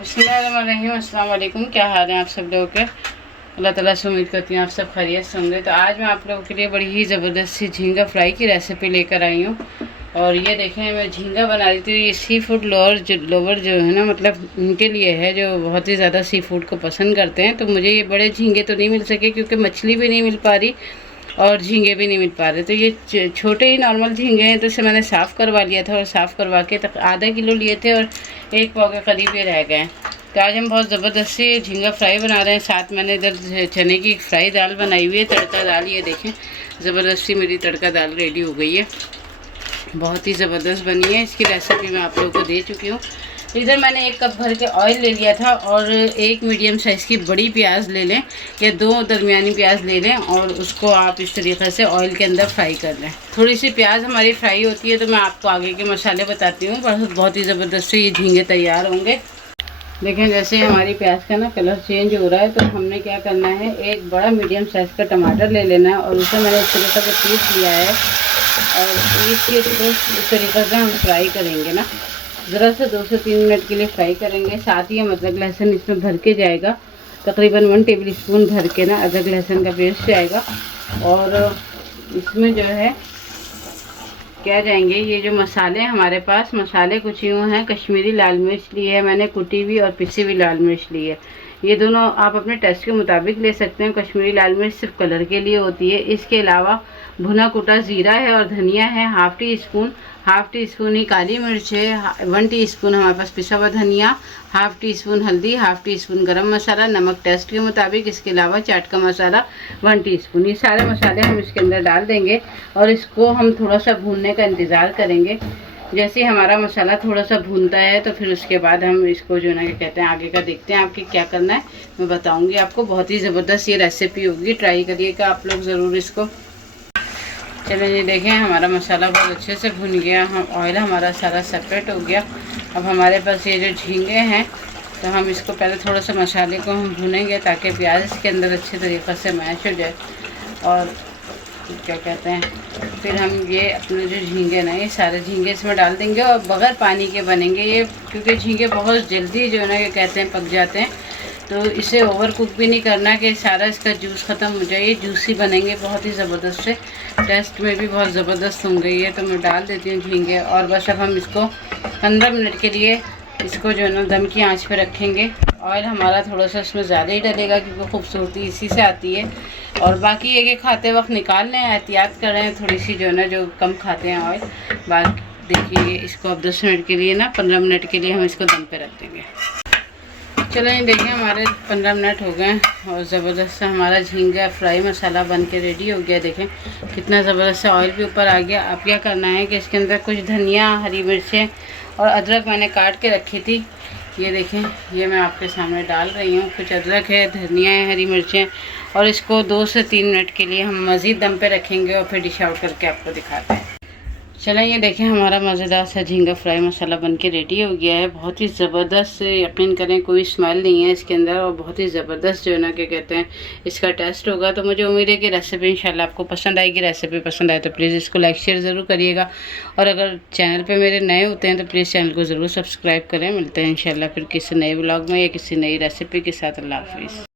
बिस्मिल्लाहिर्रहमानिर्रहीम। अस्सलाम वालेकुम। क्या हाल है आप सब लोगों के? अल्लाह ताला से उम्मीद करती हूँ आप सब खैरियत से होंगे। तो आज मैं आप लोगों के लिए बड़ी ही ज़बरदस्त सी झींगा फ्राई की रेसिपी लेकर आई हूँ। और ये देखें, मैं झींगा बना रही थी। ये सी फूड लोवर जो है ना, मतलब उनके लिए है जो बहुत ही ज़्यादा सी फूड को पसंद करते हैं। तो मुझे ये बड़े झींगे तो नहीं मिल सके क्योंकि मछली भी नहीं मिल पा रही और झींगे भी नहीं मिल पा रहे। तो ये छोटे ही नॉर्मल झींगे हैं, तो इसे मैंने साफ़ करवा लिया था और साफ़ करवा के तक आधा किलो लिए थे और 1 पाव के करीब ये रह गए। तो आज हम बहुत ज़बरदस्त सी झींगा फ्राई बना रहे हैं। साथ मैंने इधर चने की फ्राई दाल बनाई हुई है, तड़का दाल। ये देखें, ज़बरदस्त सी मेरी तड़का दाल रेडी हो गई है, बहुत ही ज़बरदस्त बनी है। इसकी रेसिपी मैं आप लोगों को दे चुकी हूँ। इधर मैंने 1 कप भर के ऑयल ले लिया था और 1 मीडियम साइज़ की बड़ी प्याज ले लें या 2 दरमियानी प्याज ले लें और उसको आप इस तरीक़े से ऑयल के अंदर फ्राई कर लें। थोड़ी सी प्याज हमारी फ्राई होती है तो मैं आपको आगे के मसाले बताती हूँ। बहुत ही ज़बरदस्त से ये झींगे तैयार होंगे। देखें, जैसे हमारी प्याज का ना कलर चेंज हो रहा है तो हमने क्या करना है, 1 बड़ा मीडियम साइज़ का टमाटर ले लेना है और उसे मैंने इस तरीके से पीस लिया है और पीस के इसको इस तरीके से हम फ्राई करेंगे ना, ज़रा से 2 से 3 मिनट के लिए फ्राई करेंगे। साथ ही अदरक लहसुन इसमें भर के जाएगा, तकरीबन 1 टेबल स्पून भर के ना अदरक लहसुन का पेस्ट जाएगा। और इसमें जो है क्या जाएंगे, ये जो मसाले हमारे पास, मसाले कुछ यूँ हैं। कश्मीरी लाल मिर्च ली है मैंने, कुटी हुई, और पिसी हुई लाल मिर्च ली है। ये दोनों आप अपने टेस्ट के मुताबिक ले सकते हैं। कश्मीरी लाल मिर्च सिर्फ कलर के लिए होती है। इसके अलावा भुना कुटा ज़ीरा है और धनिया है हाफ़ टी स्पून ही काली मिर्च है, 1 टीस्पून हमारे पास पिसा हुआ धनिया, हाफ़ टी स्पून हल्दी, हाफ़ टी स्पून गरम मसाला, नमक टेस्ट के मुताबिक। इसके अलावा चाट का मसाला 1 टीस्पून। ये सारे मसाले हम इसके अंदर डाल देंगे और इसको हम थोड़ा सा भूनने का इंतज़ार करेंगे। जैसे हमारा मसाला थोड़ा सा भूनता है तो फिर उसके बाद हम इसको जो ना क्या कहते हैं, आगे का देखते हैं। आपके क्या करना है मैं बताऊँगी आपको। बहुत ही ज़बरदस्त ये रेसिपी होगी, ट्राई करिएगा आप लोग ज़रूर इसको। चलिए ये देखें, हमारा मसाला बहुत अच्छे से भुन गया, हम ऑयल हमारा सारा सेपरेट हो गया। अब हमारे पास ये जो झींगे हैं तो हम इसको पहले थोड़ा सा मसाले को हम भुनेंगे ताकि प्याज इसके अंदर अच्छे तरीक़े से मैश हो जाए। और क्या कहते हैं, फिर हम ये अपने जो झींगे ना, ये सारे झींगे इसमें डाल देंगे और बग़ैर पानी के बनेंगे ये, क्योंकि झींगे बहुत जल्दी जो है ना क्या कहते हैं पक जाते हैं। तो इसे ओवर कुक भी नहीं करना कि सारा इसका जूस ख़त्म हो जाए। ये जूसी बनेंगे बहुत ही ज़बरदस्त से, टेस्ट में भी बहुत ज़बरदस्त होंगे ये। तो मैं डाल देती हूँ झींगे और बस अब हम इसको 15 मिनट के लिए इसको जो है ना दम की आंच पे रखेंगे। ऑयल हमारा थोड़ा सा इसमें ज़्यादा ही डलेगा क्योंकि खूबसूरती इसी से आती है। और बाकी ये कि खाते वक्त निकाल लें, एहतियात करें थोड़ी सी, जो है ना जो कम खाते हैं ऑयल। बाकी देखिए, इसको अब 10 मिनट के लिए ना 15 मिनट के लिए हम इसको दम पे रख देंगे। चलो ये देखें, हमारे 15 मिनट हो गए और ज़बरदस्त से हमारा झींगा फ्राई मसाला बन के रेडी हो गया। देखें कितना ज़बरदस्त से ऑयल भी ऊपर आ गया। अब क्या करना है कि इसके अंदर कुछ धनिया, हरी मिर्चें और अदरक मैंने काट के रखी थी, ये देखें, ये मैं आपके सामने डाल रही हूँ। कुछ अदरक है, धनिया है, हरी मिर्चें, और इसको 2 से 3 मिनट के लिए हम मज़ीद दम पे रखेंगे और फिर डिश आउट करके आपको दिखाते हैं। चलें ये देखें, हमारा मज़ेदार सा झींगा फ्राई मसाला बन के रेडी हो गया है। बहुत ही ज़बरदस्त, यकीन करें कोई स्मेल नहीं है इसके अंदर और बहुत ही ज़बरदस्त जो है ना क्या कहते हैं इसका टेस्ट होगा। तो मुझे उम्मीद है कि रेसिपी इंशाल्लाह आपको पसंद आएगी। रेसिपी पसंद आए तो प्लीज़ इसको लाइक शेयर ज़रूर करिएगा और अगर चैनल पर मेरे नए होते हैं तो प्लीज़ चैनल को ज़रूर सब्सक्राइब करें। मिलते हैं इंशाल्लाह फिर किसी नए व्लॉग में या किसी नई रेसिपी के साथ। अल्लाह हाफिज़।